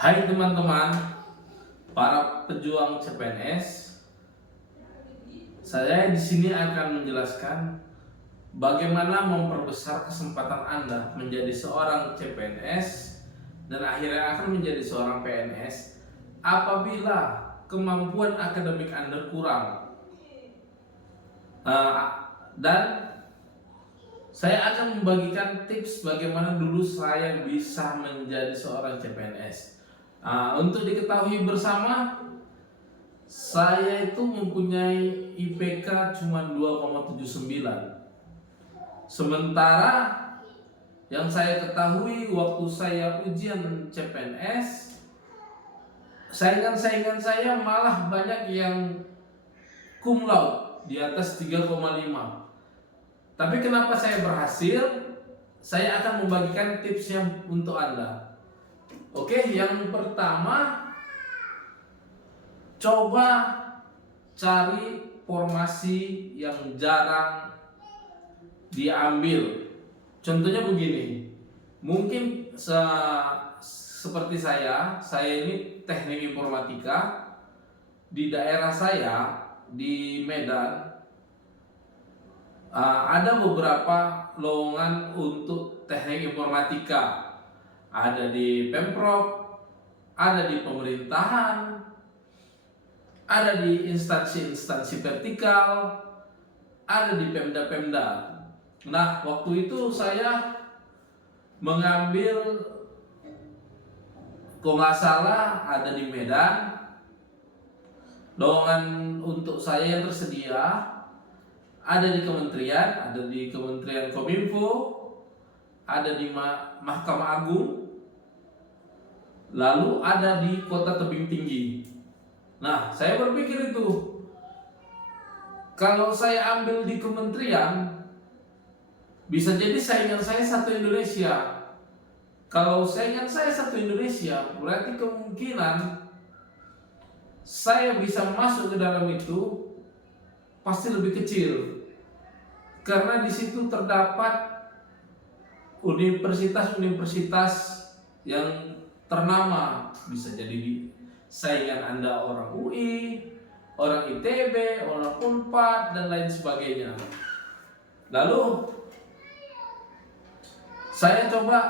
Hai teman-teman, para pejuang CPNS. Saya di sini akan menjelaskan bagaimana memperbesar kesempatan Anda menjadi seorang CPNS dan akhirnya akan menjadi seorang PNS apabila kemampuan akademik Anda kurang. Dan saya akan membagikan tips bagaimana dulu saya bisa menjadi seorang CPNS. Untuk diketahui bersama, saya itu mempunyai IPK cuma 2,79. Sementara yang saya ketahui waktu saya ujian CPNS, saingan-saingan saya malah banyak yang cum laude di atas 3,5. Tapi kenapa saya berhasil? Saya akan membagikan tipsnya untuk Anda. Oke, yang pertama, coba cari formasi yang jarang diambil. Contohnya begini, mungkin seperti saya ini teknik informatika. Di daerah saya di Medan ada beberapa lowongan untuk teknik informatika. Ada di Pemprov, ada di pemerintahan, ada di instansi-instansi vertikal, ada di Pemda-Pemda. Nah, waktu itu saya mengambil, kalau nggak salah ada di Medan, lowongan untuk saya yang tersedia ada di kementerian, ada di Kementerian Kominfo, ada di Mahkamah Agung, lalu ada di Kota Tebing Tinggi. Nah, saya berpikir itu, kalau saya ambil di kementerian, bisa jadi saingan saya satu Indonesia. Kalau saingan saya satu Indonesia, berarti kemungkinan saya bisa masuk ke dalam itu pasti lebih kecil, karena di situ terdapat universitas-universitas yang ternama. Bisa jadi saingan Anda orang UI, orang ITB, orang Unpad, dan lain sebagainya. Lalu saya coba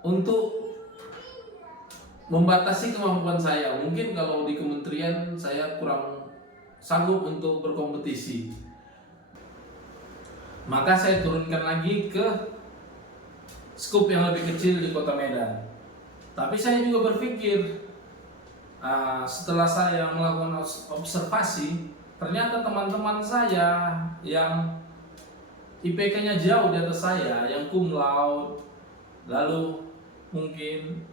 untuk membatasi kemampuan saya. Mungkin kalau di kementerian saya kurang sanggup untuk berkompetisi, maka saya turunkan lagi ke skup yang lebih kecil di Kota Medan. Tapi saya juga berpikir, setelah saya melakukan observasi, ternyata teman-teman saya yang IPK-nya jauh di atas saya, yang cum laude, lalu mungkin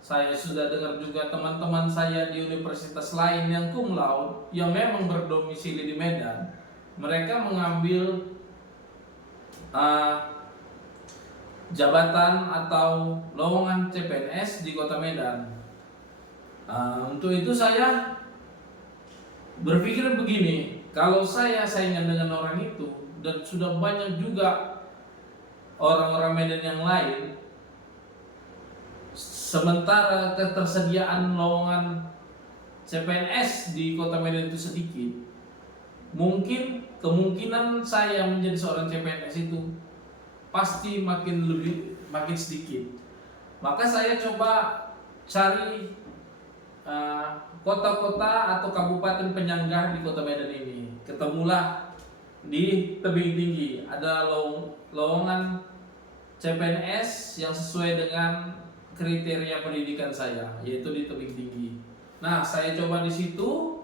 saya sudah dengar juga teman-teman saya di universitas lain yang cum laude, yang memang berdomisili di Medan, mereka mengambil jabatan atau lowongan CPNS di Kota Medan. Untuk itu saya berpikir begini, kalau saya saingan dengan orang itu dan sudah banyak juga orang-orang Medan yang lain, sementara ketersediaan lowongan CPNS di Kota Medan itu sedikit, mungkin kemungkinan saya menjadi seorang CPNS itu pasti makin sedikit. Maka saya coba cari kota-kota atau kabupaten penyangga di Kota Medan ini. Ketemulah di Tebing Tinggi ada lowongan CPNS yang sesuai dengan kriteria pendidikan saya, yaitu di Tebing Tinggi. Nah, saya coba di situ.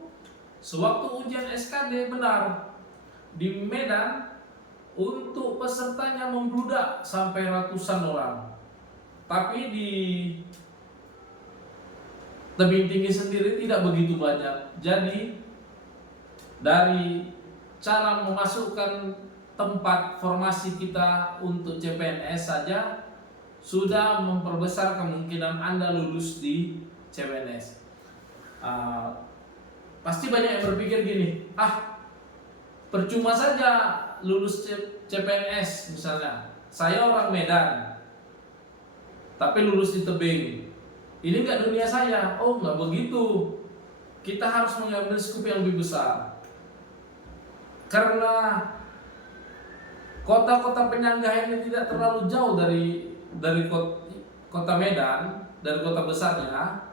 Sewaktu ujian SKD, benar di Medan untuk pesertanya membludak sampai ratusan orang. Tapi di Tebing Tinggi sendiri tidak begitu banyak. Jadi dari cara memasukkan tempat formasi kita untuk CPNS saja sudah memperbesar kemungkinan Anda lulus di CPNS. Pasti banyak yang berpikir gini, percuma saja lulus CPNS misalnya. Saya orang Medan, tapi lulus di Tebing. Ini nggak dunia saya. Oh, nggak begitu. Kita harus mengambil skup yang lebih besar. Karena kota-kota penyangga ini tidak terlalu jauh dari kota Medan, dari kota besarnya.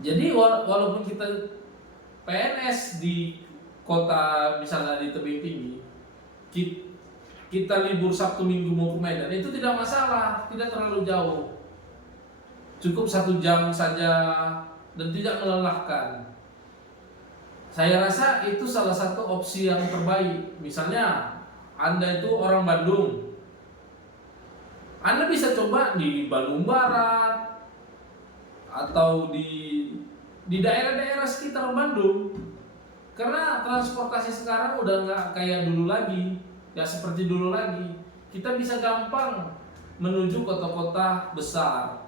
Jadi walaupun kita PNS di kota misalnya di tebing tinggi, kita libur Sabtu Minggu mau ke Medan, itu tidak masalah, tidak terlalu jauh. Cukup 1 jam saja dan tidak melelahkan. Saya rasa itu salah satu opsi yang terbaik. Misalnya Anda itu orang Bandung, Anda bisa coba di Bandung Barat atau di daerah-daerah sekitar Bandung. Karena transportasi sekarang udah nggak kayak dulu lagi, nggak seperti dulu lagi. Kita bisa gampang menuju kota-kota besar.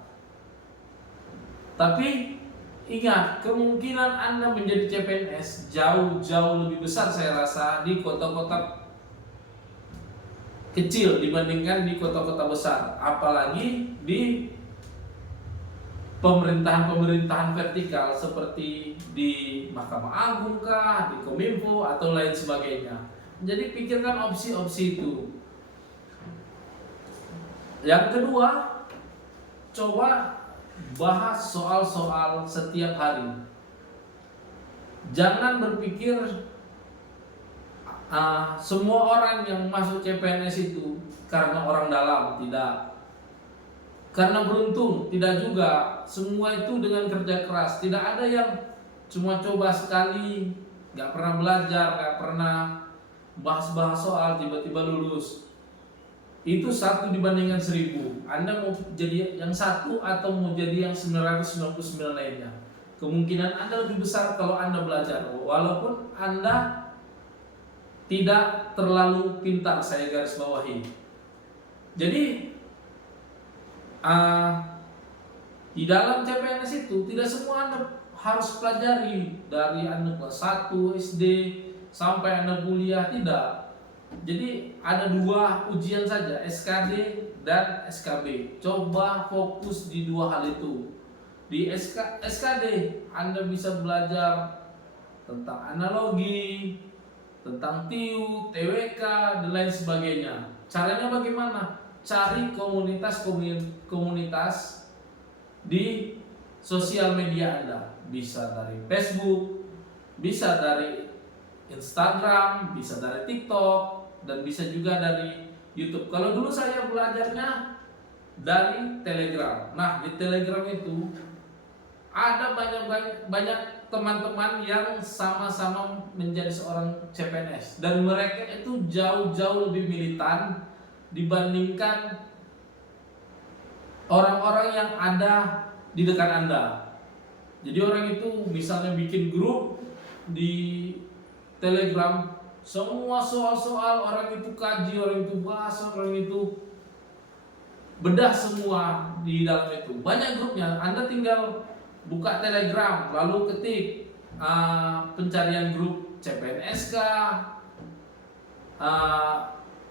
Tapi ingat, kemungkinan Anda menjadi CPNS jauh-jauh lebih besar saya rasa di kota-kota kecil dibandingkan di kota-kota besar. Apalagi di pemerintahan-pemerintahan vertikal seperti di Mahkamah Agung kah, di Kominfo atau lain sebagainya. Jadi pikirkan opsi-opsi itu. Yang kedua, coba bahas soal-soal setiap hari. Jangan berpikir semua orang yang masuk CPNS itu karena orang dalam, tidak. Karena beruntung, tidak juga. Semua itu dengan kerja keras. Tidak ada yang cuma coba sekali, gak pernah belajar, gak pernah bahas-bahas soal, tiba-tiba lulus. Itu 1 dibandingkan 1000. Anda mau jadi yang 1 atau mau jadi yang 999 lainnya. Kemungkinan Anda lebih besar kalau Anda belajar. Walaupun Anda tidak terlalu pintar, saya garis bawahi. Jadi di dalam CPNS itu tidak semua Anda harus pelajari dari Anda kelas 1 SD sampai Anda kuliah, tidak. Jadi ada 2 ujian saja, SKD dan SKB. Coba fokus di 2 hal itu. Di SKD Anda bisa belajar tentang analogi, tentang TIU, TWK, dan lain sebagainya. Caranya bagaimana? Cari komunitas di sosial media Anda. Bisa dari Facebook, bisa dari Instagram, bisa dari TikTok, dan bisa juga dari YouTube. Kalau dulu saya belajarnya dari Telegram. Nah, di Telegram itu ada banyak teman-teman yang sama-sama menjadi seorang CPNS, dan mereka itu jauh-jauh lebih militan dibandingkan orang-orang yang ada di dekat Anda. Jadi orang itu misalnya bikin grup di Telegram, semua soal-soal orang itu kaji, orang itu bahas, orang itu bedah semua di dalam itu. Banyak grupnya. Anda tinggal buka Telegram, lalu ketik pencarian grup CPNS kah,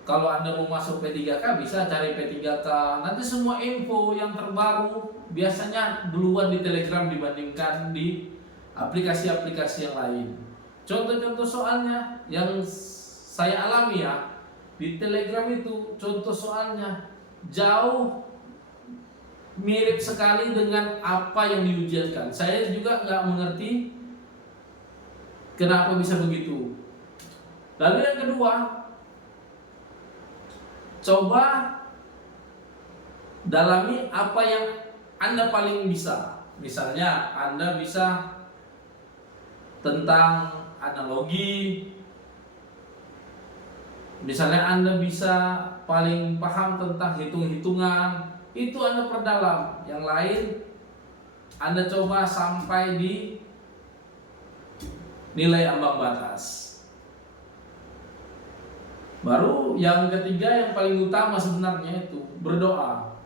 kalau Anda mau masuk P3K bisa cari P3K. Nanti semua info yang terbaru biasanya duluan di Telegram dibandingkan di aplikasi-aplikasi yang lain. Contoh-contoh soalnya yang saya alami ya, di Telegram itu contoh soalnya jauh mirip sekali dengan apa yang diujiankan. Saya juga nggak mengerti kenapa bisa begitu. Lalu yang kedua, coba dalami apa yang Anda paling bisa. Misalnya Anda bisa tentang analogi, misalnya Anda bisa paling paham tentang hitung-hitungan, itu Anda perdalam. Yang lain Anda coba sampai di nilai ambang batas. Baru yang ketiga yang paling utama sebenarnya itu berdoa.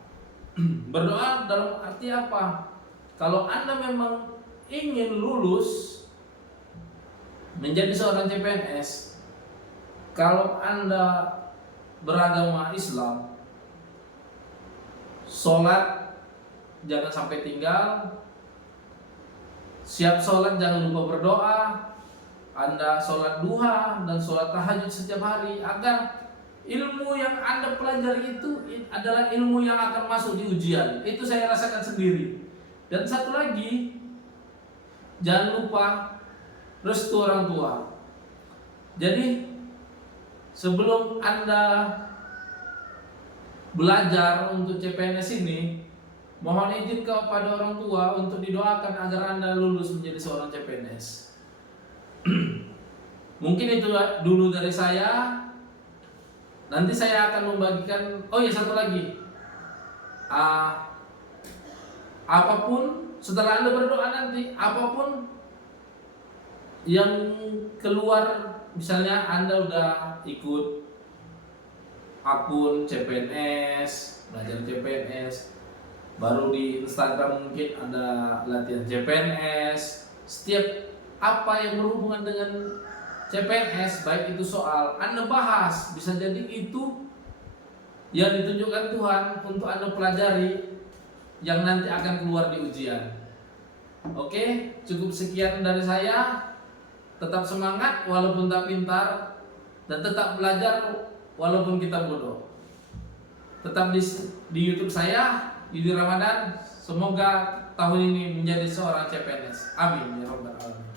Berdoa dalam arti apa? Kalau Anda memang ingin lulus menjadi seorang CPNS, kalau Anda beragama Islam, sholat jangan sampai tinggal. Siap sholat jangan lupa berdoa. Anda sholat duha dan sholat tahajud setiap hari agar ilmu yang Anda pelajari itu adalah ilmu yang akan masuk di ujian. Itu saya rasakan sendiri. Dan satu lagi, jangan lupa restu orang tua. Jadi sebelum Anda belajar untuk CPNS ini, mohon izin kepada orang tua untuk didoakan agar Anda lulus menjadi seorang CPNS. Mungkin itu dulu dari saya. Nanti saya akan membagikan. Oh ya, satu lagi. Apapun setelah Anda berdoa nanti, apapun yang keluar, misalnya Anda udah ikut akun CPNS, belajar CPNS, baru di Instagram mungkin ada latihan CPNS. Setiap apa yang berhubungan dengan CPNS, baik itu soal Anda bahas, bisa jadi itu yang ditunjukkan Tuhan untuk Anda pelajari yang nanti akan keluar di ujian. Oke, cukup sekian dari saya. Tetap semangat walaupun tak pintar, dan tetap belajar walaupun kita bodoh. Tetap di YouTube saya, Yudi Ramadan. Semoga tahun ini menjadi seorang CPNS. Amin ya rabbal alamin.